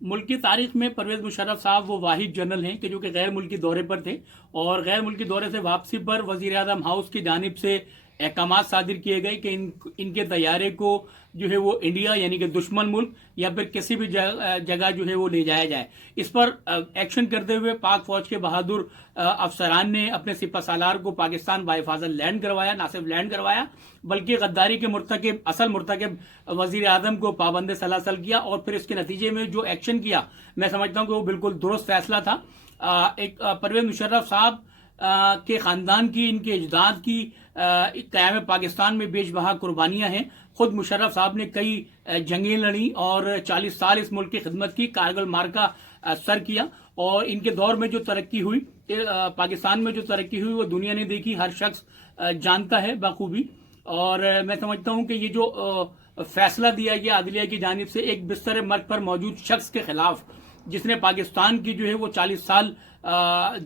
ملک کی تاریخ میں پرویز مشرف صاحب وہ واحد جنرل ہیں کہ جو کہ غیر ملکی دورے پر تھے، اور غیر ملکی دورے سے واپسی پر وزیر اعظم ہاؤس کی جانب سے احکامات صادر کیے گئے کہ ان کے طیارے کو جو ہے وہ انڈیا یعنی کہ دشمن ملک یا پھر کسی بھی جگہ جو ہے وہ لے جایا جائے۔ اس پر ایکشن کرتے ہوئے پاک فوج کے بہادر افسران نے اپنے سپہ سالار کو پاکستان بحفاظت لینڈ کروایا، نہ صرف لینڈ کروایا بلکہ غداری کے اصل مرتکب وزیر اعظم کو پابند سلاسل کیا، اور پھر اس کے نتیجے میں جو ایکشن کیا میں سمجھتا ہوں کہ وہ بالکل درست فیصلہ تھا۔ ایک پرویز مشرف صاحب کے خاندان کی، ان کے اجداد کی قیام پاکستان میں بیش بہا قربانیاں ہیں۔ خود مشرف صاحب نے کئی جنگیں لڑی اور 40 سال اس ملک کی خدمت کی، کارگل معرکہ سر کیا، اور ان کے دور میں جو ترقی ہوئی پاکستان میں جو ترقی ہوئی وہ دنیا نے دیکھی، ہر شخص جانتا ہے بخوبی۔ اور میں سمجھتا ہوں کہ یہ جو فیصلہ دیا گیا عدلیہ کی جانب سے ایک بستر مرگ پر موجود شخص کے خلاف، جس نے پاکستان کی جو ہے وہ 40 سال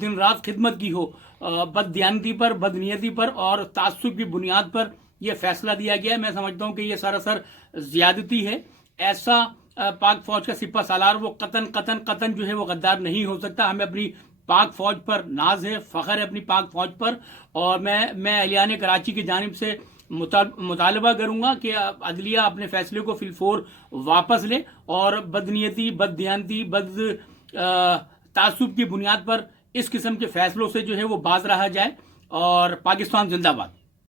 دن رات خدمت کی ہو، بد دیانتی پر، بد نیتی پر اور تعصب کی بنیاد پر یہ فیصلہ دیا گیا ہے، میں سمجھتا ہوں کہ یہ سراسر زیادتی ہے۔ ایسا پاک فوج کا سپہ سالار وہ قطن جو ہے وہ غدار نہیں ہو سکتا۔ ہمیں اپنی پاک فوج پر ناز ہے، فخر ہے اپنی پاک فوج پر، اور میں اہلیان کراچی کی جانب سے مطالبہ کروں گا کہ عدلیہ اپنے فیصلے کو فی الفور واپس لے اور بدنیتی، بد دیانتی، تعصب کی بنیاد پر اس قسم کے فیصلوں سے جو ہے وہ باز رہا جائے، اور پاکستان زندہ باد۔